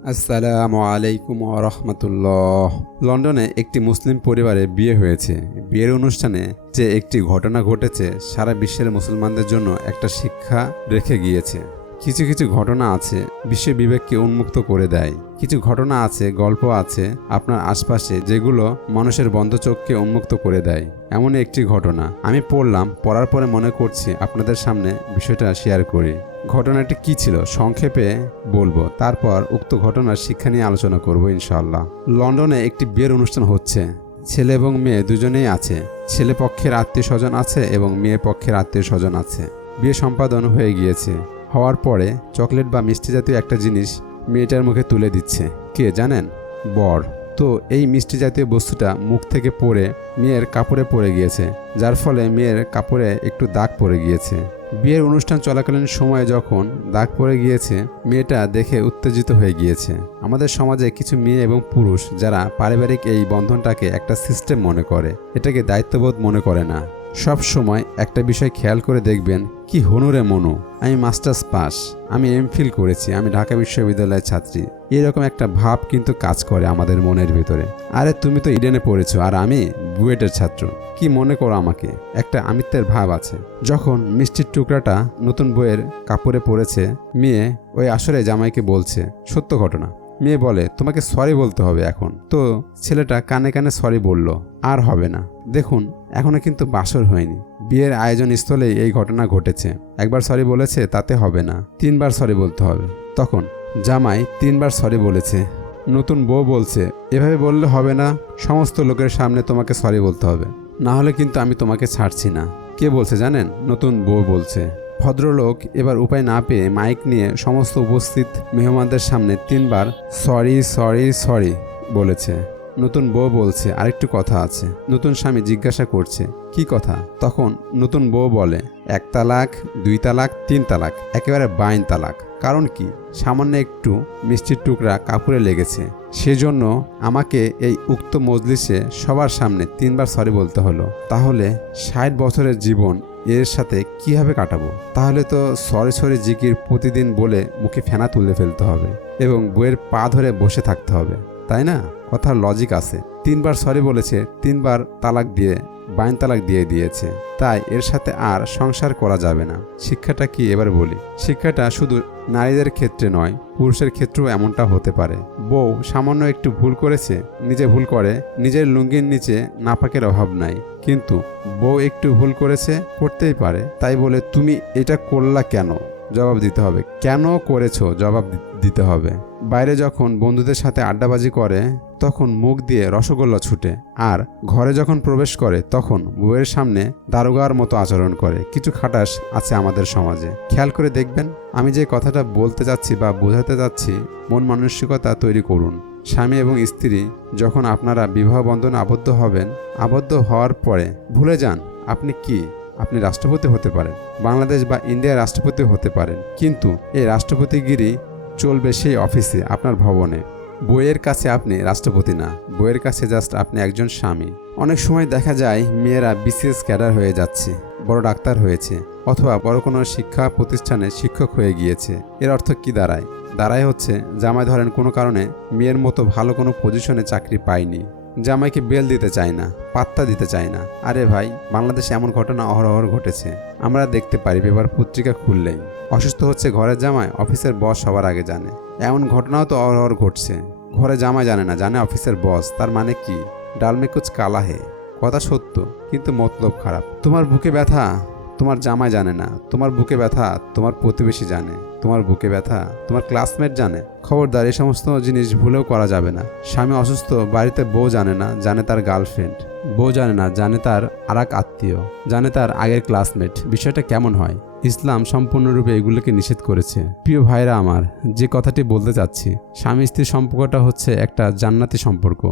আসসালামু আলাইকুম রহমতুল্লাহ। লন্ডনে একটি মুসলিম পরিবারে বিয়ে হয়েছে। বিয়ের অনুষ্ঠানে যে একটি ঘটনা ঘটেছে, সারা বিশ্বের মুসলমানদের জন্য একটা শিক্ষা রেখে গিয়েছে। কিছু কিছু ঘটনা আছে বিশ্ব বিবেককে উন্মুক্ত করে দেয়। কিছু ঘটনা আছে, গল্প আছে, আপনার আশপাশে যেগুলো মানুষের বন্ধ চোখকে উন্মুক্ত করে দেয়। এমন একটি ঘটনা। আমি পড়লাম, পড়ার পরে মনে করছি আপনাদের সামনে বিষয়টা শেয়ার করি। ঘটনাটি কি ছিল সংক্ষেপে বলব। তারপর উক্ত ঘটনার শিক্ষা নিয়ে আলোচনা করব ইনশাল্লাহ লন্ডনে একটি বিয়ের অনুষ্ঠান হচ্ছে। ছেলে এবং মেয়ে দুজনেই আছে। ছেলে পক্ষের আত্মীয় স্বজন আছে এবং মেয়ে পক্ষের আত্মীয় স্বজন আছে। বিয়ে সম্পাদন হয়ে গিয়েছে। হওয়ার পরে চকলেট বা মিষ্টি জাতীয় একটা জিনিস মেয়েটার মুখে তুলে দিচ্ছে। কে জানেন? বর। তো এই মিষ্টি জাতীয় বস্তুটা মুখ থেকে পড়ে মেয়ের কাপড়ে পড়ে গিয়েছে, যার ফলে মেয়ের কাপড়ে একটু দাগ পড়ে গিয়েছে। বিয়ের অনুষ্ঠান চলাকালীন সময়ে যখন দাগ পড়ে গিয়েছে, মেয়েটা দেখে উত্তেজিত হয়ে গিয়েছে। আমাদের সমাজে কিছু মেয়ে এবং পুরুষ যারা পারিবারিক এই বন্ধনটাকে একটা সিস্টেম মনে করে। এটাকে দায়িত্ববোধ মনে করে না। সব সময় একটা বিষয় খেয়াল করে দেখবেন, কি হনুরে মনু। আমি মাস্টার্স পাস, আমি এমফিল করেছি, আমি ঢাকা বিশ্ববিদ্যালয়ের ছাত্রী। এরকম একটা ভাব কিন্তু কাজ করে আমাদের মনের ভিতরে। আরে তুমি তো ইডেনে পড়েছো, আর আমি বুয়েটের ছাত্র। কি মনে করো আমাকে? একটা আমিত্বের ভাব আছে। যখন মিষ্টির টুকরাটা নতুন বইয়ের কাপড়ে পড়েছে, মেয়ে ওই আসরে জামাইকে বলছে, সত্য ঘটনা। মেয়ে বলে, তোমাকে সরি বলতে হবে এখন। তো ছেলেটা কানে কানে সরি বলল, আর হবে না। দেখুন, এখনও কিন্তু বাসর হয়নি। বিয়ের আয়োজন স্থলেই এই ঘটনা ঘটেছে। একবার সরি বলেছে, তাতে হবে না। তিনবার সরি বলতে হবে। তখন জামাই তিনবার সরি বলেছে। নতুন বউ বলছে, এভাবে বললে হবে না, সমস্ত লোকের সামনে তোমাকে সরি বলতে হবে। না হলে কিন্তু আমি তোমাকে ছাড়ছি না। কে বলছে জানেন? নতুন বউ বলছে। ভদ্রলোক এবার উপায় না পেয়ে মাইক নিয়ে সমস্ত উপস্থিত মেহমানদের সামনে তিনবার সরি সরি সরি বলেছে। নতুন বউ বলছে, আরেকটু কথা আছে। নতুন স্বামী জিজ্ঞাসা করছে, কি কথা? তখন নতুন বউ বলে, এক তালাক, দুই তালাক, তিন তালাক, একেবারে বাইন তালাক। কারণ কি? সামান্য একটু মিষ্টির টুকরা কাপড়ে লেগেছে। সেজন্য আমাকে এই উক্ত মজলিসে সবার সামনে তিনবার সরি বলতে হলো। তাহলে ষাট বছরের জীবন এর সাথে কীভাবে কাটাবো? তাহলে তো সরে সরে জিকির প্রতিদিন বলে মুখে ফেনা তুলে ফেলতে হবে এবং বইয়ের পা ধরে বসে থাকতে হবে, তাই না? কথার লজিক আছে। তিনবার সরি বলেছে, তিনবার তালাক দিয়ে বাইন তালাক দিয়ে দিয়েছে। তাই এর সাথে আর সংসার করা যাবে না। শিক্ষাটা কি এবার বলি? শিক্ষাটা শুধু নারীদের ক্ষেত্রে নয়, পুরুষের ক্ষেত্রেও এমনটা হতে পারে। বউ সামান্য একটু ভুল করেছে, নিজে ভুল করে, নিজের লুঙ্গির নিচে নাপাকের অভাব নাই। কিন্তু বউ একটু ভুল করেছে, করতেই পারে। তাই বলে, তুমি এটা করলা কেন? জবাব দিতে হবে। কেন করেছ? জবাব দিতে হবে। বাইরে যখন বন্ধুদের সাথে আড্ডাবাজি করে তখন মুখ দিয়ে রসগোল্লা ছুটে আর ঘরে যখন প্রবেশ করে তখন বউয়ের সামনে দারোগার মতো আচরণ করে। কিছু খাটাস আছে আমাদের সমাজে। খেয়াল করে দেখবেন, আমি যে কথাটা বলতে যাচ্ছি বা বোঝাতে যাচ্ছি, মন মানসিকতা তৈরি করুন। স্বামী এবং স্ত্রী যখন আপনারা বিবাহ বন্ধনে আবদ্ধ হবেন, আবদ্ধ হওয়ার পরে ভুলে যান, আপনি কি? আপনি রাষ্ট্রপতি হতে পারেন, বাংলাদেশ বা ইন্ডিয়ার রাষ্ট্রপতি হতে পারেন। কিন্তু এই রাষ্ট্রপতিগিরি চলবে সেই অফিসে, আপনার ভবনে। বইয়ের কাছে আপনি রাষ্ট্রপতি না, বইয়ের কাছে জাস্ট আপনি একজন স্বামী। অনেক সময় দেখা যায় মেয়েরা বিসিএস ক্যাডার হয়ে যাচ্ছে, বড় ডাক্তার হয়েছে, অথবা বড় কোনো শিক্ষা প্রতিষ্ঠানে শিক্ষক হয়ে গিয়েছে। এর অর্থ কি দাঁড়ায়? দাঁড়ায় হচ্ছে, জামাই ধরেন কোনো কারণে মেয়ের মতো ভালো কোনো পজিশনে চাকরি পায়নি, জামাইকে বেল দিতে চায় না, পাত্তা দিতে চায় না। আরে ভাই, বাংলাদেশে এমন ঘটনা অহরহ ঘটেছে, আমরা দেখতে পারি পেপার পত্রিকা খুললেই। অসুস্থ হচ্ছে ঘরের জামাই, অফিসের বস সবার আগে জানে। এমন ঘটনাও তো অহরহ ঘটছে। ঘরে জামাই জানে না, জানে অফিসের বস, তার মানে কি? ডালমে কুচ কালা হে। কথা সত্য, কিন্তু মতলব খারাপ। তোমার বুকে ব্যথা? তোমার জামাই জানে না। তোমার বুকে ব্যথা? তোমার প্রতিবেশী জানে। তোমার বুকে ব্যথা? তোমার ক্লাসমেট জানে? খবরদার এই সমস্ত জিনিস ভুলেও করা যাবে না। স্বামী অসুস্থ, বাড়িতে বউ জানে না, জানে তার গার্লফ্রেন্ড। বউ জানে না, জানে তার আর আত্মীয়, জানে তার আগের ক্লাসমেট। বিষয়টা কেমন হয়? ইসলাম সম্পূর্ণরূপে এগুলোকে নিষেধ করেছে। প্রিয় ভাইরা আমার, যে কথাটি বলতে চাচ্ছি স্বামী স্ত্রীর সম্পর্কটা হচ্ছে একটা জান্নাতি সম্পর্ক।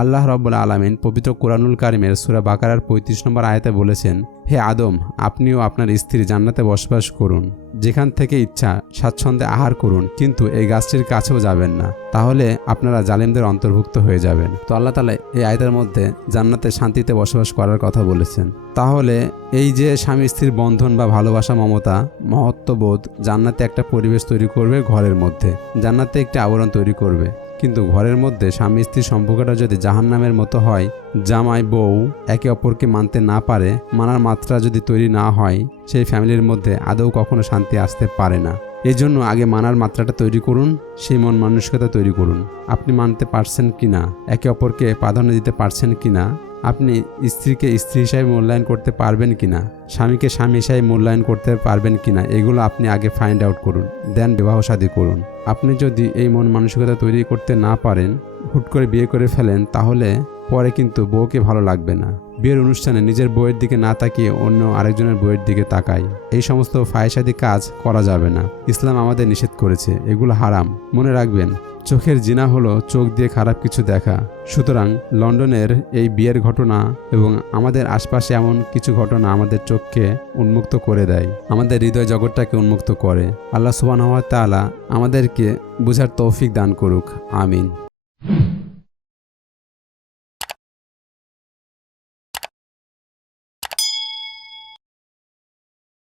আল্লাহ রব্বুল আলমিন পবিত্র কোরআনুল কারিমের সুরা বাকারার পঁয়ত্রিশ নম্বর আয়তে বলেছেন, হে আদম, আপনিও আপনার স্ত্রী জান্নাতে বসবাস করুন। যেখান থেকে ইচ্ছা স্বাচ্ছন্দ্যে আহার করুন, কিন্তু এই গাছটির কাছেও যাবেন না। তাহলে আপনারা জালিমদের অন্তর্ভুক্ত হয়ে যাবেন। তো আল্লাহ তালা এই আয়তার মধ্যে জান্নাতে শান্তিতে বসবাস করার কথা বলেছেন। তাহলে এই যে স্বামী স্ত্রীর বন্ধন বা ভালোবাসা মমতা, মহত্ববোধ জান্নাতে একটা পরিবেশ তৈরি করবে ঘরের মধ্যে। জান্নাতে একটি আবরণ তৈরি করবে। কিন্তু ঘরের মধ্যে স্বামী স্ত্রীর সম্পর্কটা যদি জাহান্নামের মতো হয়, জামাই, বউ একে অপরকে মানতে না পারে, মানার মাত্রা যদি তৈরি না হয়, সেই ফ্যামিলির মধ্যে আদৌ কখনো শান্তি আসতে পারে না। এজন্য জন্য আগে মানার মাত্রাটা তৈরি করুন, সেই মন মানসিকতা তৈরি করুন। আপনি মানতে পারছেন কি না একে অপরকে প্রাধান্য দিতে পারছেন কি না আপনি স্ত্রীকে স্ত্রী হিসাবে মূল্যায়ন করতে পারবেন কি না স্বামীকে স্বামী হিসাবে মূল্যায়ন করতে পারবেন কি না এগুলো আপনি আগে ফাইন্ড আউট করুন দেন বিবাহ শাদী করুন। আপনি যদি এই মন মানসিকতা তৈরি করতে না পারেন, হুট করে বিয়ে করে ফেলেন, তাহলে পরে কিন্তু বউকে ভালো লাগবে না। বিয়ের অনুষ্ঠানে নিজের বইয়ের দিকে না তাকিয়ে অন্য আরেকজনের বইয়ের দিকে তাকাই এই সমস্ত ফায়সাদি কাজ করা যাবে না। ইসলাম আমাদের নিষেধ করেছে। এগুলো হারাম। মনে রাখবেন, চোখের জিনা হলো চোখ দিয়ে খারাপ কিছু দেখা। সুতরাং লন্ডনের এই বিয়ের ঘটনা এবং আমাদের আশপাশে এমন কিছু ঘটনা আমাদের চোখকে উন্মুক্ত করে দেয়। আমাদের হৃদয় জগৎটাকে উন্মুক্ত করে। আল্লাহ তাআলা আমাদেরকে বুঝার তৌফিক দান করুক। আমিন।